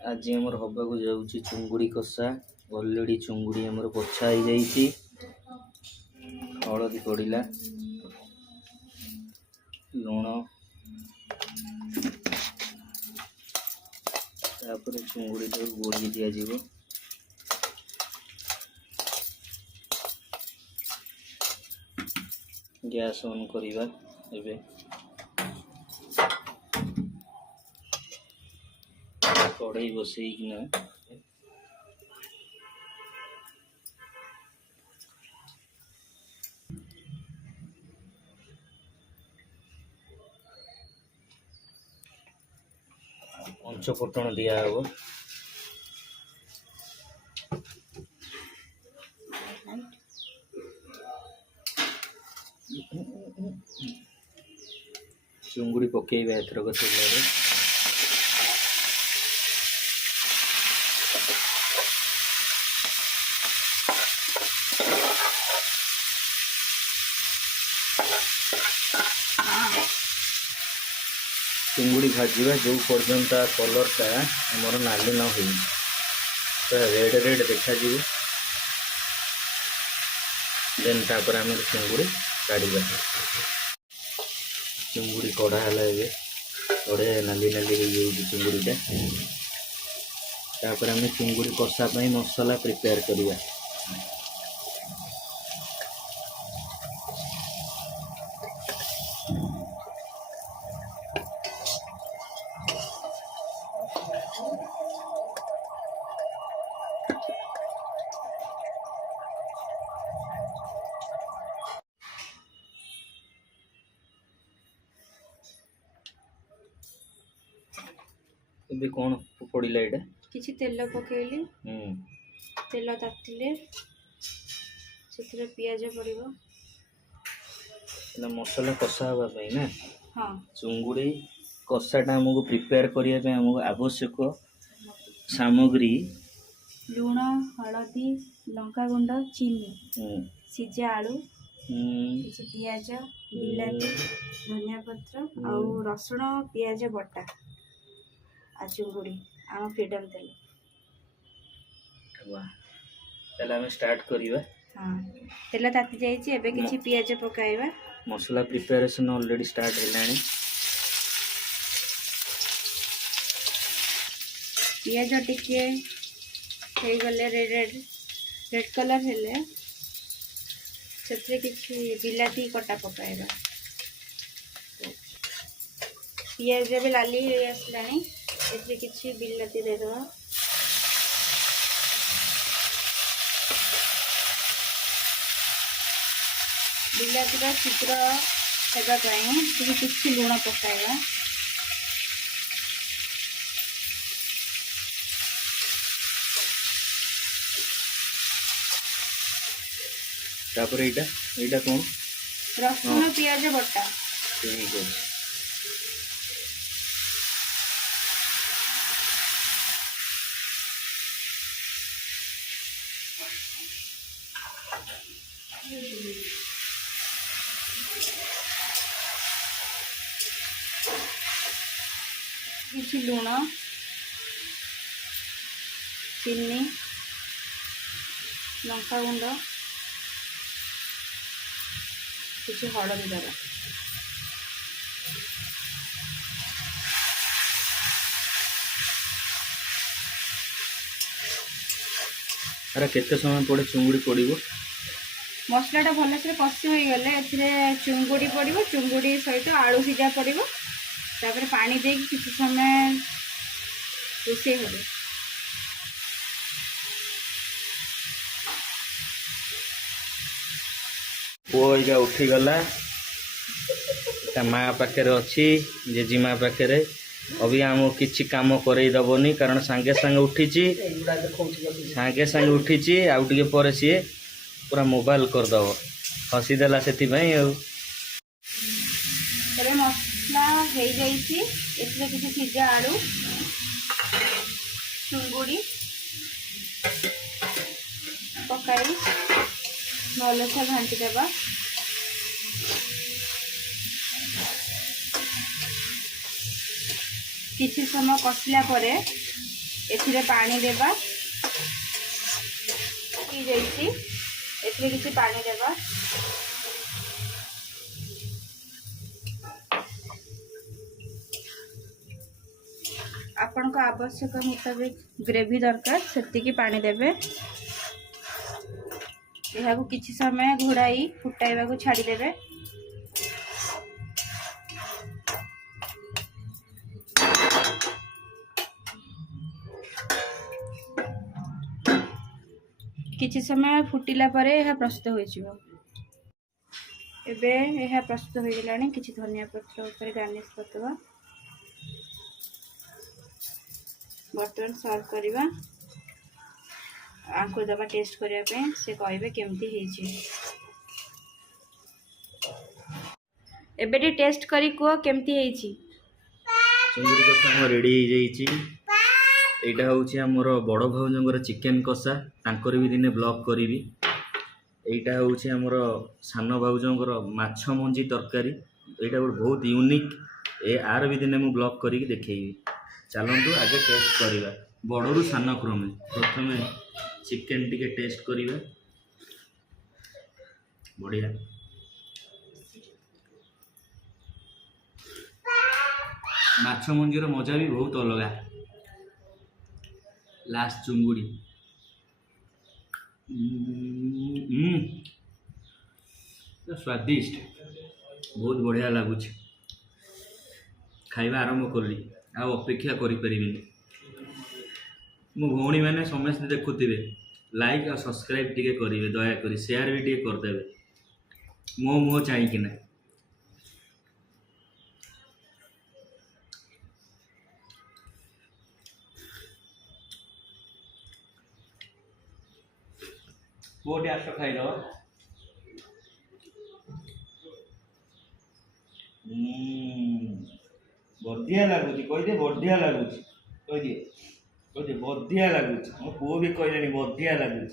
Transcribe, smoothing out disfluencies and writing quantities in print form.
आज आमर हवा को जाऊँगी चुंगुड़ी कषा। ऑलरेडी चुंगुड़ी आमर पोछा हो जाइए। हलदी पड़ा, लुण, तापर चुंगुड़ी को गोली दिज्व। गैस ऑन करवा। एबे कड़ई बसईकिना 5 फुटण दिया हब। चुंगुड़ी पकेबा एथरक तेल। चिंगुड़ी भाजवा जो पर्यंत कलरटा आमर नाली न हो रेड रेड देखा देन तापर आम चिंगुड़ी काढ़ा। चिंगुड़ी कड़ा है बड़े नाली नाली चिंगुड़ीटा। तापर आम चिंगुड़ी कषा मसला प्रिपेयर करवा। ଏବେ कौन पड़ा ये किसी तेल पकेली। तेल तातिले से पियाज पड़ो। मसला कषा हाँपाई ना। हाँ चुंगुड़ी कषाटा आमको प्रिपेयर करने आमको आवश्यक सामग्री लुण, हलदी, लंका गुंड, चीनी, सिझा आलू, किसी पियाज, बिलाती, धनिया पत्र आउ रसुण पियाज बटा आ चुंगुड़ी आम फ्रीडम तेल। चल आम स्टार्ट करवा। हाँ तेल ताती जाइए। एबे किसी पियाज पकाइबा। मसला प्रिपेरेशन ऑलरेडी स्टार्ट है। पियाज टिके हो गले रेड रेड रेड कलर हेले से किसी बिलाती कटा पकाइबा। पियाज भी लाली हो आसला किसी बिलाती देदेव। बिलाती शीघ्र होगापी किसी लुण पकाइबा। तापर एटा एटा कौन रसुण पियाज बटा। ठीक है। किसी लुण, चीनी, लंका गुंड, किसी हलदी दवा। अरे केते समय पड़े चुंगुड़ी पड़ो। मसलाटा भल से कषि हो गले चुंगुड़ी पड़ो। चुंगुड़ी सहित आलू सिझा पड़ो। तापर पानी दे किसी समय रोषे हो। पुओ इका उठीगला माँ पाखे अच्छी जेजीमा पाखे। अभी आम किसी कम करईदबनी कारण सांगे सांगे उठी सांगे सांगे उठी आउ टे पर सी पूरा मोबाइल करदब हसीदेला से। मसला हो जाइए किसी सिझा आलू चुंगुड़ी पकाई भल से घाटी देवा। किसी समय कषिला एथिरे पानी देबा की जैसी एथिरे किसी पानी देबा आपण को आवश्यक मुताबिक ग्रेवी दरकार सेतिकी पानी देबे यहाँ को किसी समय घोड़ाई फुटाइबा को छाड़ी देबे किसी समय फुटिला परे यह प्रस्तुत हो जिवो एबे यह प्रस्तुत हो गेलानी किसी धनिया पत्र ऊपर गार्निश करदबा बर्तन सर्व करवा आंको दबा टेस्ट करिया पे से कहबे केमती हेची एबे टेस्ट करी को केमती हेची चिंगुड़ी कषा हम रेडी हो जाइए এইটা হচ্ছে আমার বড় ভাউজଙ୍କର চিকেন কষা তাଙ୍କର ବି ଦିନେ ବ୍ଲଗ୍ କରିବି এইটা হচ্ছে আমার সান ভাউଜଙ୍କର ମାଛ ମଞ୍ଜି ତରକାରୀ এইটা ଗୋଟେ ବହୁତ ୟୁନିକ୍ ଆର ବି ଦିନେ ମୁଁ ବ୍ଲଗ୍ କରିକି ଦେଖେଇବି ଚାଲନ୍ତୁ ଆଗେ ଟେଷ୍ଟ କରିବା ବଡ଼ରୁ ସାନ କ୍ରମେ ପ୍ରଥମେ ଚିକେନ ଟିକେ ଟେଷ୍ଟ କରିବା ବଢ଼ିଆ ମାଛ ମଞ୍ଜିର ମଜା ବି ବହୁତ ଅଲଗା लास्ट चुंगुड़ी स्वादिष्ट बहुत बढ़िया लगुच खाइबा आरंभ कली आ अपेक्षा करें मो भौणी मैंने समस्त देखुवे लाइक और सब्सक्राइब टी करेंगे दयाकोरी शेयर भी टी करदे मो मुँह चाहिए गोटे आस खाई बढ़िया लगुच कहीदे बढ़िया लगुच कहीदे बढ़िया लगुच मो पुओ भी कहले बढ़िया लगुच।